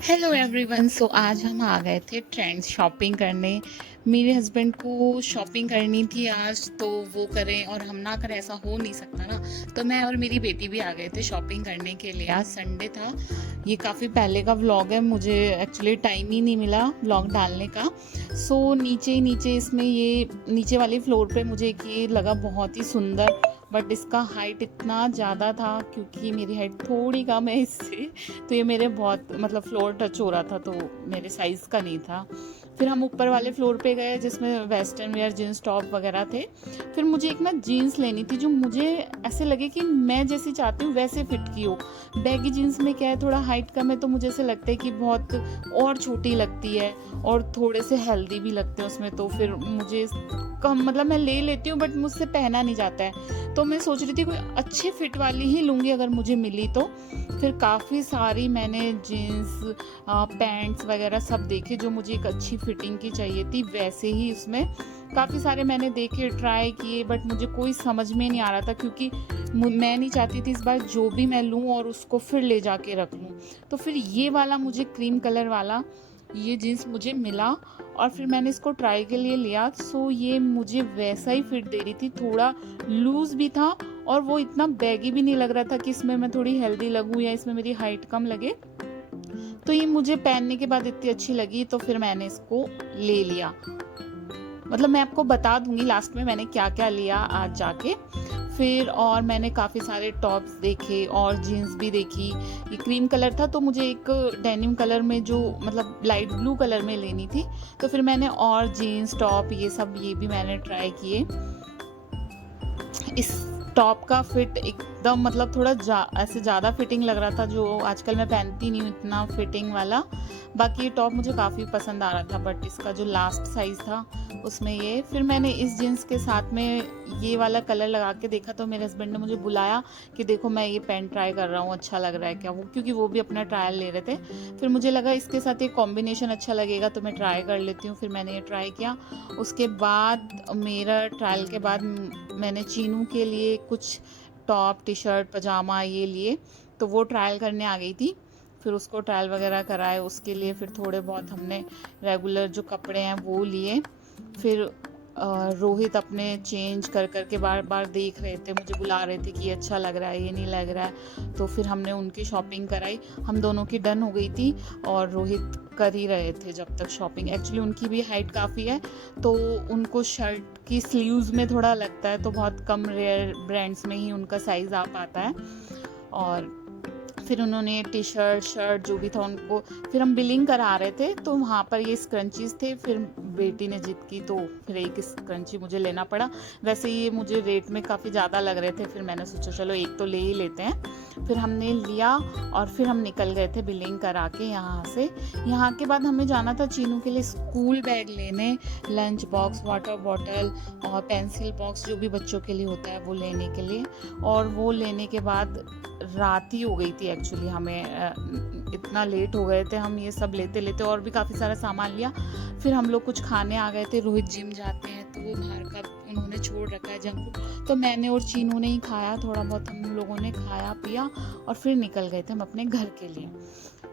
Hello everyone. सो आज हम आ गए थे ट्रेंड्स शॉपिंग करने। मेरे हस्बैंड को शॉपिंग करनी थी आज, तो वो करें और हम ना करें, ऐसा हो नहीं सकता ना। तो मैं और मेरी बेटी भी आ गए थे शॉपिंग करने के लिए। आज संडे था। ये काफ़ी पहले का व्लॉग है, मुझे एक्चुअली टाइम ही नहीं मिला व्लॉग डालने का। सो नीचे ही नीचे इसमें ये नीचे वाली फ्लोर पे मुझे एक ये लगा बहुत ही सुंदर, बट इसका हाइट इतना ज़्यादा था क्योंकि मेरी हाइट थोड़ी कम है इससे। तो ये मेरे बहुत मतलब फ्लोर टच हो रहा था, तो मेरे साइज़ का नहीं था। फिर हम ऊपर वाले फ्लोर पे गए जिसमें वेस्टर्न वेयर जीन्स टॉप वगैरह थे। फिर मुझे एक ना जीन्स लेनी थी जो मुझे ऐसे लगे कि मैं जैसी चाहती हूँ वैसे फिट की हो। बैगी जीन्स में क्या है, थोड़ा हाइट कम है तो मुझे ऐसे लगता है कि बहुत और छोटी लगती है और थोड़े से हेल्दी भी लगते हैं उसमें। तो फिर मुझे कम मतलब मैं ले लेती हूँ बट मुझसे पहना नहीं जाता है। तो मैं सोच रही थी कोई अच्छे फिट वाली ही लूँगी अगर मुझे मिली तो। फिर काफ़ी सारी मैंने जीन्स पैंट्स वगैरह सब देखे जो मुझे एक अच्छी फिटिंग की चाहिए थी, वैसे ही इसमें काफ़ी सारे मैंने देखे, ट्राई किए, बट मुझे कोई समझ में नहीं आ रहा था क्योंकि मैं नहीं चाहती थी इस बार जो भी मैं लूँ और उसको फिर ले जाके रख लूँ। तो फिर ये वाला मुझे क्रीम कलर वाला ये जीन्स मुझे मिला और फिर मैंने इसको ट्राई के लिए लिया। सो ये मुझे वैसा ही फिट दे रही थी, थोड़ा लूज़ भी था और वो इतना बैगी भी नहीं लग रहा था कि इसमें मैं थोड़ी हेल्दी लगूं या इसमें मेरी हाइट कम लगे। तो ये मुझे पहनने के बाद इतनी अच्छी लगी तो फिर मैंने इसको ले लिया। मतलब मैं आपको बता दूंगी लास्ट में मैंने क्या क्या लिया आज जाके। फिर और मैंने काफ़ी सारे टॉप्स देखे और जीन्स भी देखी। ये क्रीम कलर था तो मुझे एक डेनिम कलर में जो मतलब लाइट ब्लू कलर में लेनी थी। तो फिर मैंने और जीन्स टॉप ये सब ये भी मैंने ट्राई किए। इस टॉप का फिट एकदम मतलब थोड़ा ऐसे ज़्यादा फिटिंग लग रहा था, जो आजकल मैं पहनती नहीं हूँ इतना फिटिंग वाला। बाकी ये टॉप मुझे काफ़ी पसंद आ रहा था, बट इसका जो लास्ट साइज़ था उसमें ये। फिर मैंने इस जीन्स के साथ में ये वाला कलर लगा के देखा तो मेरे हस्बैंड ने मुझे बुलाया कि देखो मैं ये पैंट ट्राई कर रहा हूँ, अच्छा लग रहा है क्या, वो क्योंकि वो भी अपना ट्रायल ले रहे थे। फिर मुझे लगा इसके साथ ये कॉम्बिनेशन अच्छा लगेगा तो मैं ट्राई कर लेती हूँ। फिर मैंने ये ट्राई किया। उसके बाद मेरा ट्रायल के बाद मैंने चीनू के लिए कुछ टॉप टी शर्ट पजामा ये लिए, तो वो ट्रायल करने आ गई थी। फिर उसको ट्रायल वगैरह कराए उसके लिए। फिर थोड़े बहुत हमने रेगुलर जो कपड़े हैं वो लिए। फिर रोहित अपने चेंज कर कर के बार बार देख रहे थे, मुझे बुला रहे थे कि ये अच्छा लग रहा है ये नहीं लग रहा है। तो फिर हमने उनकी शॉपिंग कराई, हम दोनों की डन हो गई थी और रोहित कर ही रहे थे जब तक शॉपिंग। एक्चुअली उनकी भी हाइट काफ़ी है तो उनको शर्ट की स्लीव्स में थोड़ा लगता है, तो बहुत कम रेयर ब्रांड्स में ही उनका साइज़ आ पाता है। और फिर उन्होंने टी शर्ट शर्ट जो भी था उनको, फिर हम बिलिंग करा रहे थे तो वहाँ पर ये स्क्रंचीज थे। फिर बेटी ने जिद की तो फिर एक स्क्रंची मुझे लेना पड़ा। वैसे ये मुझे रेट में काफ़ी ज़्यादा लग रहे थे, फिर मैंने सोचा चलो एक तो ले ही लेते हैं। फिर हमने लिया और फिर हम निकल गए थे बिलिंग करा के यहाँ से। यहाँ के बाद हमें जाना था चीनू के लिए स्कूल बैग लेने, लंच बॉक्स, वाटर बॉटल और पेंसिल बॉक्स जो भी बच्चों के लिए होता है वो लेने के लिए। और वो लेने के बाद रात ही हो गई थी एक्चुअली, हमें इतना लेट हो गए थे हम ये सब लेते लेते, और भी काफ़ी सारा सामान लिया। फिर हम लोग कुछ खाने आ गए थे। रोहित जिम जाते हैं तो वो बाहर का उन्होंने छोड़ रखा है जंक फूड, तो मैंने और चीनू ने ही खाया, थोड़ा बहुत हम लोगों ने खाया पिया और फिर निकल गए थे हम अपने घर के लिए।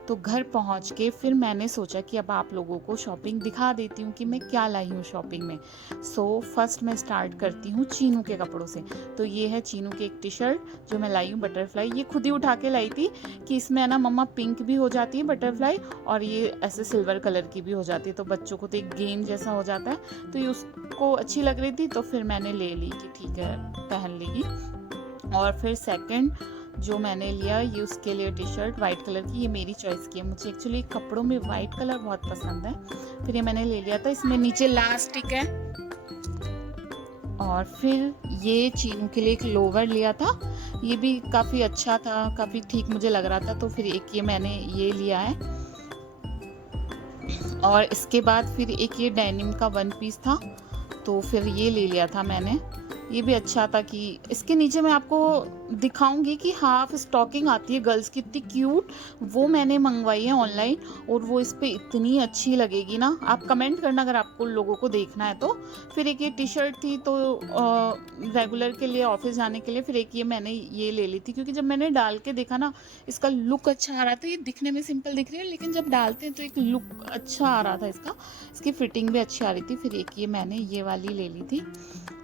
तो घर पहुंच के फिर मैंने सोचा कि अब आप लोगों को शॉपिंग दिखा देती हूँ कि मैं क्या लाई हूँ शॉपिंग में। सो फर्स्ट मैं स्टार्ट करती हूँ चीनू के कपड़ों से। तो ये है चीनू की एक टी शर्ट जो मैं लाई हूँ बटरफ्लाई, ये खुद ही उठा के लाई थी कि इसमें है ना मम्मा पिंक भी हो जाती है बटरफ्लाई और ये ऐसे सिल्वर कलर की भी हो जाती है, तो बच्चों को तो एक गेम जैसा हो जाता है। तो ये उसको अच्छी लग रही थी तो फिर मैंने ले ली कि ठीक है पहन लेगी। और फिर सेकंड जो मैंने लिया ये उसके लिए टी शर्ट वाइट कलर की, ये मेरी चॉइस की है, मुझे एक्चुअली कपड़ों में वाइट कलर बहुत पसंद है। फिर ये मैंने ले लिया था, इसमें नीचे लास्टिक है। और फिर ये चीनू के लिए एक लोवर लिया था, ये भी काफ़ी अच्छा था, काफ़ी ठीक मुझे लग रहा था, तो फिर एक ये मैंने ये लिया है। और इसके बाद फिर एक ये डेनिम का वन पीस था तो फिर ये ले लिया था मैंने। ये भी अच्छा था कि इसके नीचे मैं आपको दिखाऊंगी कि हाफ स्टॉकिंग आती है गर्ल्स की, इतनी क्यूट, वो मैंने मंगवाई है ऑनलाइन और वो इस पे इतनी अच्छी लगेगी ना। आप कमेंट करना अगर आपको लोगों को देखना है तो। फिर एक ये टी शर्ट थी तो रेगुलर के लिए, ऑफिस जाने के लिए। फिर एक ये मैंने ये ले ली थी क्योंकि जब मैंने डाल के देखा ना, इसका लुक अच्छा आ रहा था। ये दिखने में सिंपल दिख रही है लेकिन जब डालते हैं तो एक लुक अच्छा आ रहा था इसका, इसकी फिटिंग भी अच्छी आ रही थी। फिर एक ये मैंने ये वाली ले ली थी।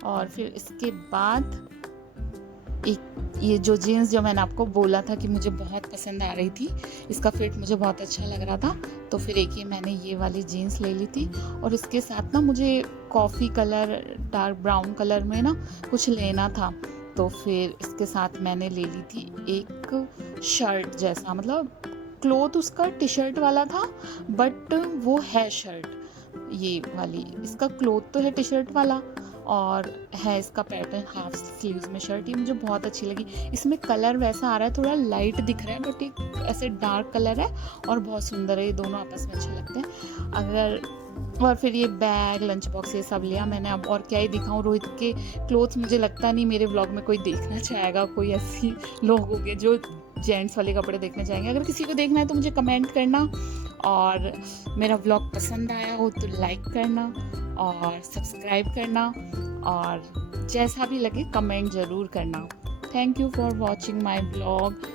और फिर इसके बाद एक ये जो जीन्स जो मैंने आपको बोला था कि मुझे बहुत पसंद आ रही थी, इसका फिट मुझे बहुत अच्छा लग रहा था, तो फिर एक ये मैंने ये वाली जीन्स ले ली थी। और इसके साथ ना मुझे coffee colour, dark brown colour में ना कुछ लेना था, तो फिर इसके साथ मैंने ले ली थी एक शर्ट जैसा, मतलब क्लोथ उसका टी शर्ट वाला था बट वो है शर्ट ये वाली। इसका क्लोथ तो है टी शर्ट वाला और है इसका पैटर्न हाफ स्लीव्स में शर्ट। ये मुझे बहुत अच्छी लगी। इसमें कलर वैसा आ रहा है, थोड़ा लाइट दिख रहा है बट एक ऐसे डार्क कलर है और बहुत सुंदर है। ये दोनों आपस में अच्छे लगते हैं। अगर और फिर ये बैग, लंच बॉक्स, ये सब लिया मैंने। अब और क्या ही दिखाऊं, रोहित के क्लोथ्स मुझे लगता नहीं मेरे व्लॉग में कोई देखना चाहेगा, कोई ऐसी लोग होंगे जो जेंट्स वाले कपड़े देखने चाहेंगे। अगर किसी को देखना है तो मुझे कमेंट करना, और मेरा व्लॉग पसंद आया हो तो लाइक करना और सब्सक्राइब करना, और जैसा भी लगे कमेंट ज़रूर करना। Thank you for watching my vlog.